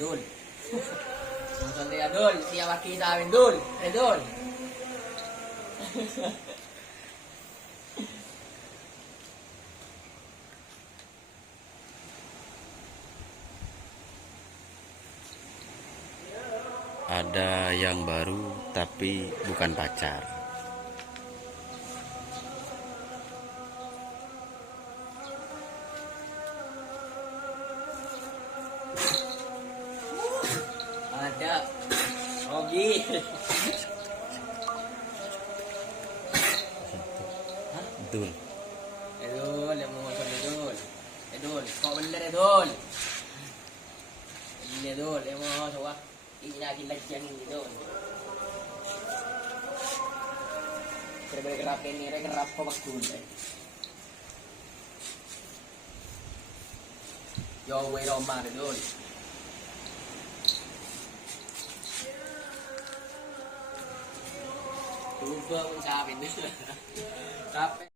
Dul. Sumusunod na Dul. Siya makita namin Dul. Dul. Ada yang baru tapi bukan pacar. Ada. Ogi. Dul. Dul, yang mau masuk Dul. Dul, kau bener Dul. Ini Dul, yang mau masuk wah. Ini lagi latihan ini Dul. Gerap ini, gerap kau bakul. Yo, way Roma Dul. Lupa ucapin dulu. Capek.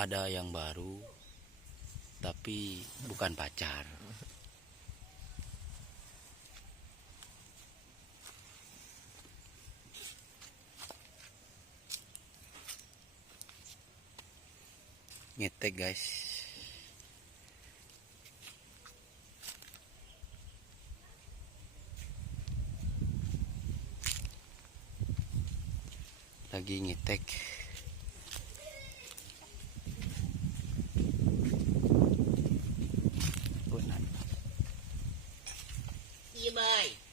Ada yang baru tapi bukan pacar. Ngetek guys. Lagi ngetek. Iya, bye.